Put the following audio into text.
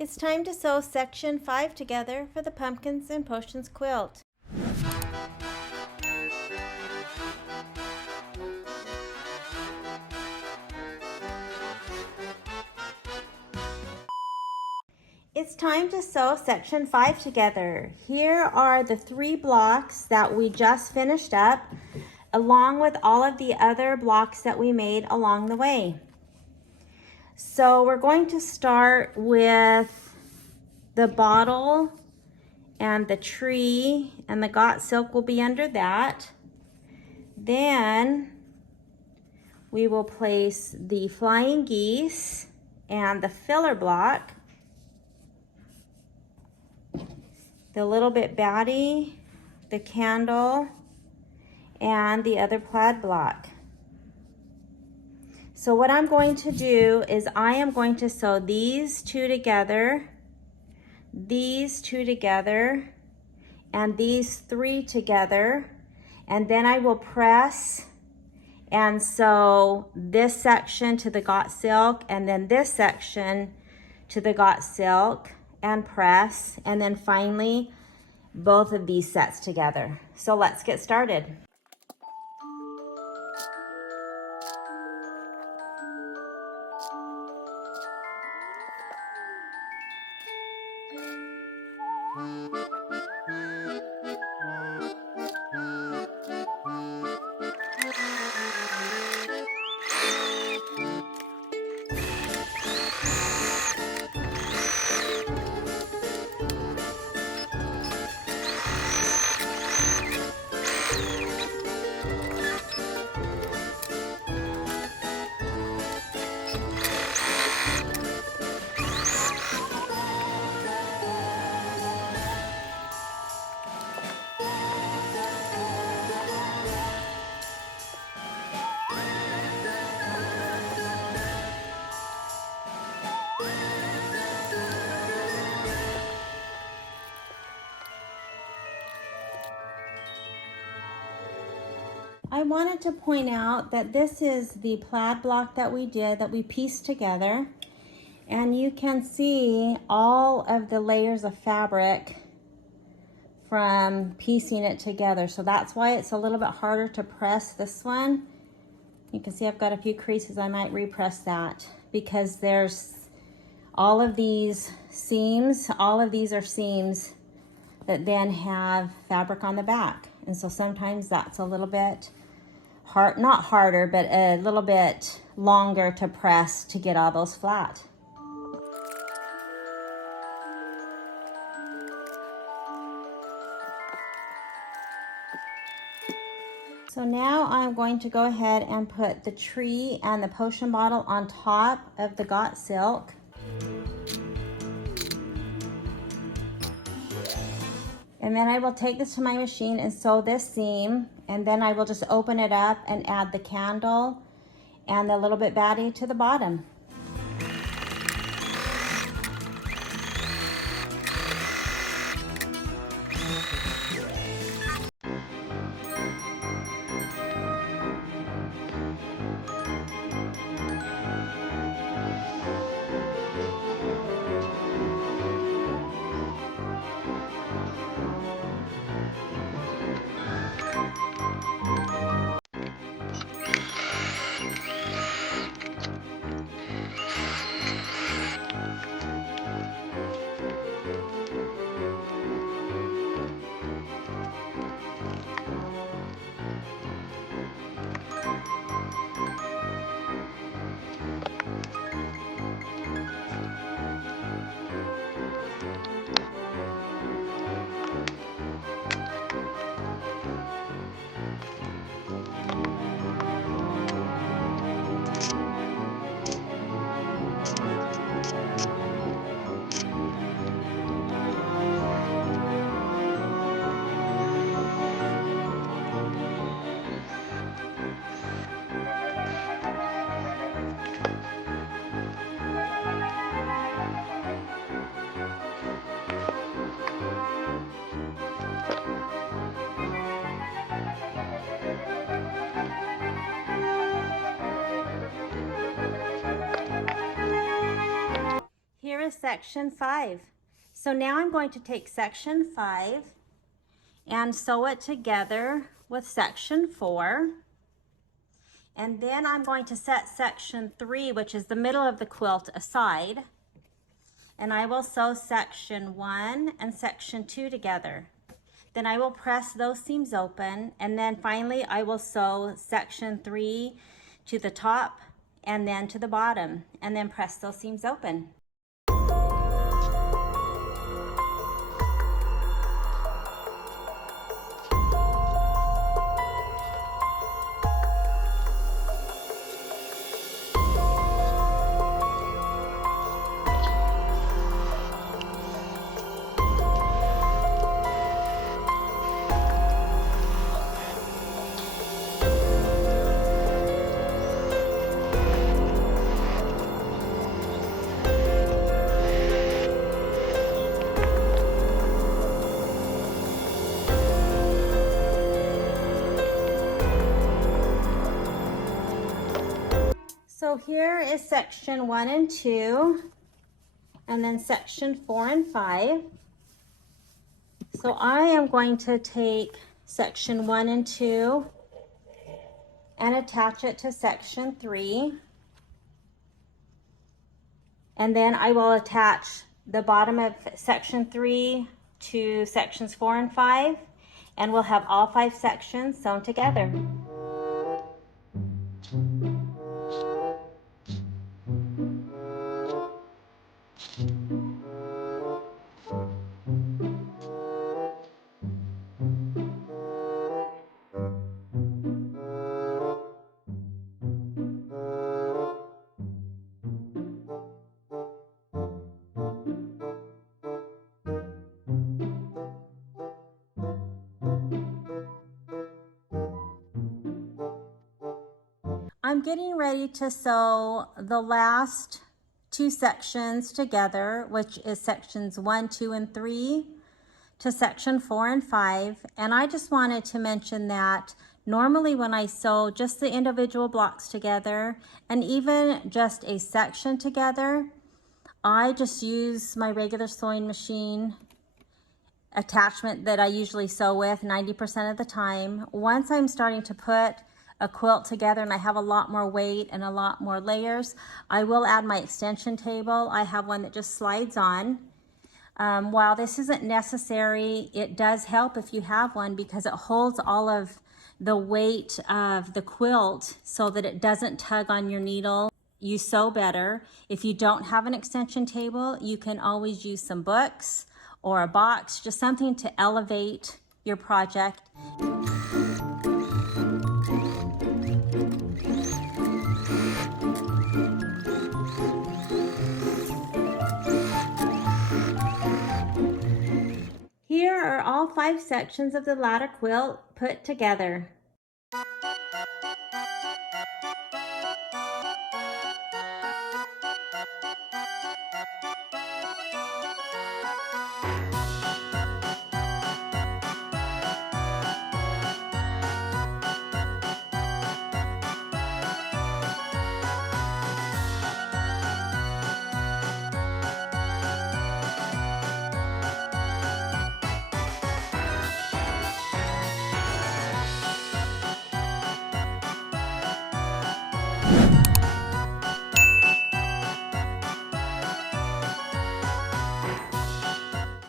It's time to sew section 5 together for the Pumpkins and Potions quilt. It's time to sew section 5 together. Here are the 3 blocks that we just finished up, along with all of the other blocks that we made along the way. So we're going to start with the bottle and the tree, and the got silk will be under that. Then we will place the flying geese and the filler block, the little bit baddie, the candle, and the other plaid block. So what I'm going to do is I am going to sew these 2 together, these 2 together, and these 3 together, and then I will press and sew this section to the got silk, and then this section to the got silk, and press, and then finally both of these sets together. So let's get started. I wanted to point out that this is the plaid block that we did, that we pieced together, and you can see all of the layers of fabric from piecing it together. So that's why it's a little bit harder to press this one. You can see I've got a few creases. I might repress that because there's all of these seams. All of these are seams that then have fabric on the back. And so sometimes that's a little bit hard, not harder, but a little bit longer to press to get all those flat. So now I'm going to go ahead and put the tree and the potion bottle on top of the got silk. And then I will take this to my machine and sew this seam, and then I will just open it up and add the candle and the little bit baddie to the bottom. section 5. So now I'm going to take section 5 and sew it together with section 4. And then I'm going to set section 3, which is the middle of the quilt, aside. And I will sew section 1 and section 2 together. Then I will press those seams open, and then finally I will sew section 3 to the top and then to the bottom, and then press those seams open. So here is section 1 and 2, and then section 4 and 5. So I am going to take section 1 and 2 and attach it to section 3. And then I will attach the bottom of section 3 to sections 4 and 5, and we'll have all 5 sections sewn together. I'm getting ready to sew the last 2 sections together, which is sections 1, 2, and 3 to section 4 and 5. And I just wanted to mention that normally when I sew just the individual blocks together and even just a section together, I just use my regular sewing machine attachment that I usually sew with 90% of the time. Once I'm starting to put a quilt together and I have a lot more weight and a lot more layers, I will add my extension table. I have one that just slides on. While this isn't necessary, it does help if you have one because it holds all of the weight of the quilt so that it doesn't tug on your needle. You sew better. If you don't have an extension table, you can always use some books or a box, just something to elevate your project. Here are all 5 sections of the ladder quilt put together.